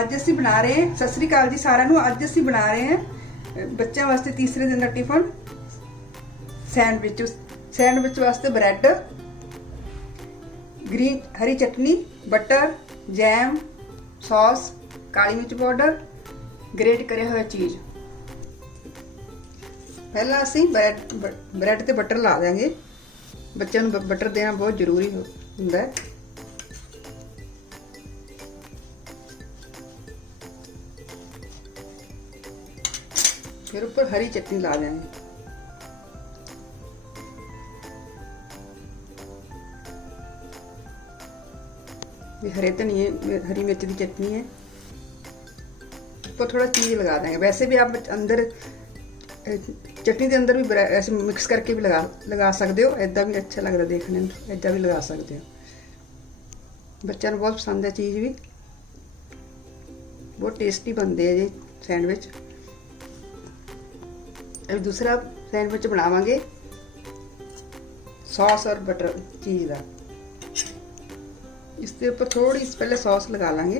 ਅੱਜ ਅਸੀਂ ਬਣਾ ਰਹੇ ਹਾਂ। ਸਤਿ ਸ੍ਰੀ ਅਕਾਲ ਜੀ ਸਾਰਿਆਂ ਨੂੰ। ਅੱਜ ਅਸੀਂ ਬਣਾ ਰਹੇ ਹਾਂ ਬੱਚਿਆਂ ਵਾਸਤੇ ਤੀਸਰੇ ਦਿਨ ਦਾ ਟਿਫਨ। ਸੈਂਡਵਿਚ ਸੈਂਡਵਿਚ ਵਾਸਤੇ ਬ੍ਰੈਡ, ਗ੍ਰੀਨ, ਹਰੀ ਚਟਨੀ, ਬਟਰ, ਜੈਮ, ਸੌਸ, ਕਾਲੀ ਮਿਰਚ ਪਾਊਡਰ, ਗ੍ਰੇਟ ਕਰਿਆ ਹੋਇਆ ਚੀਜ਼। ਪਹਿਲਾਂ ਅਸੀਂ ਬ੍ਰੈਡ ਬ੍ਰੈਡ ਤੇ ਬਟਰ ਲਾ ਦਾਂਗੇ ਬੱਚਿਆਂ ਨੂੰ ਬ- ਬਟਰ ਦੇਣਾ ਬਹੁਤ ਜ਼ਰੂਰੀ ਹੁੰਦਾ ਹੈ। फिर ऊपर हरी चटनी ला देंगे ये हरे धनी हरी मिर्च की चटनी है। ऊपर थोड़ा चीज़ लगा देंगे। वैसे भी आप अंदर चटनी के अंदर भी ऐसे मिक्स करके भी लगा लगा सकते हो। इदा भी अच्छा लगता देखने में। भी लगा सकते हो। बच्चों बहुत पसंद है चीज़ भी। बहुत टेस्टी बनते हैं जी सैंडविच। अब दूसरा सैंडविच बनावे सॉस और बटर चीज़ का। इसके ऊपर थोड़ी पहले सॉस लगा लेंगे।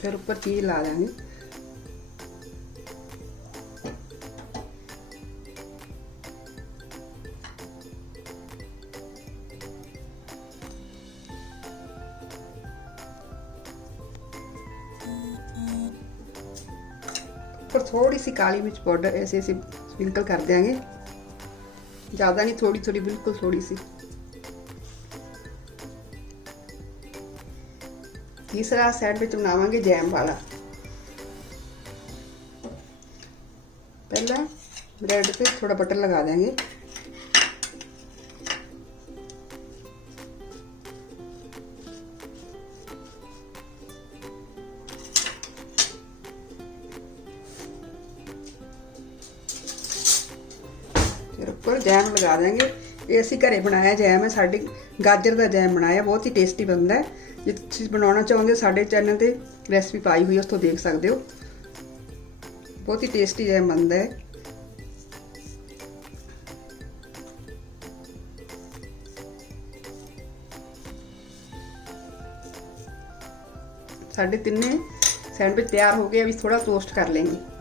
फिर ऊपर चीज़ ला देंगे। ऊपर थोड़ी सी काली मिर्च पाउडर ऐसे ऐसे स्प्रिंकल कर देंगे ज़्यादा नहीं थोड़ी थोड़ी बिल्कुल थोड़ी सी तीसरा सैंडविच बनावे जैम वाला पहला ब्रेड पे थोड़ा बटर लगा देंगे फिर उपर जैम लगा देंगे। ये असी घर बनाया जैम है, साढ़े गाजर का जैम बनाया, बहुत ही टेस्टी बनता है। जो तुम बनाना चाहते हो साडे चैनल पर रैसपी पाई हुई उस तो देख सकते हो। बहुत ही टेस्टी जैम बनता है। साढ़े तिने सैंडविच तैयार हो गए, अभी थोड़ा टोस्ट कर लेंगे।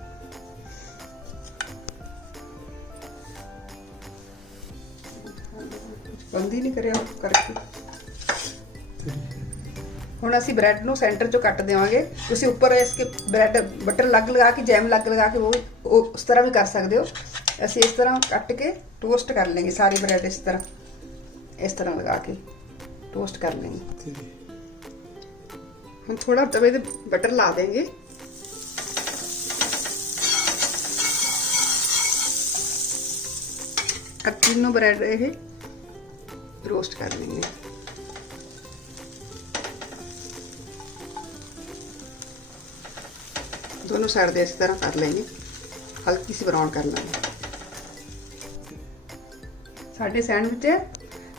बंद ही नहीं करो करके हूँ असं ब्रैड न सेंटर चो कट देवे तुम उपर इसके ब्रैड बटर अलग लगा के जैम अलग लगा के वो उस तरह भी कर सकते हो असं इस तरह कट के टोस्ट कर लेंगे सारी ब्रैड इस तरह इस तरह लगा के टोस्ट कर लेंगे हम थोड़ा तवे बटर ला देंगे अच्छी ब्रैड ये रोस्ट कर लेंगे दोनों साइड इस तरह कर लेंगे। हल्की सी ब्राउन कर लेंगे। साढ़े सैंडविच है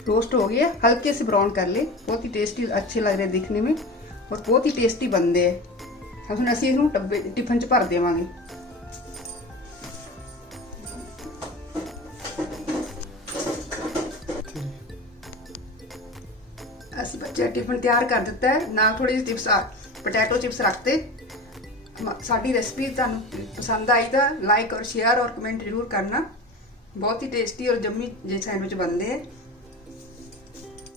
रोस्ट हो। गया हल्के से ब्राउन कर ले। बहुत ही टेस्टी, अच्छे लग रहे दिखने में। और बहुत ही टेस्टी बनते हैं। हम असं इस टिफ़िन च भर देवे ਅਸੀਂ ਬੱਚੇ ਟਿਫਨ ਤਿਆਰ ਕਰ ਦਿੱਤਾ ਹੈ। ਨਾਲ ਥੋੜੀ ਜਿਹੀ ਚਿਪਸ ਆ ਪੋਟੈਟੋ ਚਿਪਸ ਰੱਖਤੇ ਮ- ਸਾਡੀ ਰੈਸਪੀ ਤੁਹਾਨੂੰ ਪਸੰਦ ਆਈ ਤਾਂ ਲਾਈਕ ਔਰ ਸ਼ੇਅਰ ਔਰ ਕਮੈਂਟ ਜ਼ਰੂਰ ਕਰਨਾ। ਬਹੁਤ ਹੀ ਟੇਸਟੀ ਔਰ ਜੰਮੀ ਜੇ ਸੈਂਡਵਿਚ ਬਣਦੇ ਹੈ।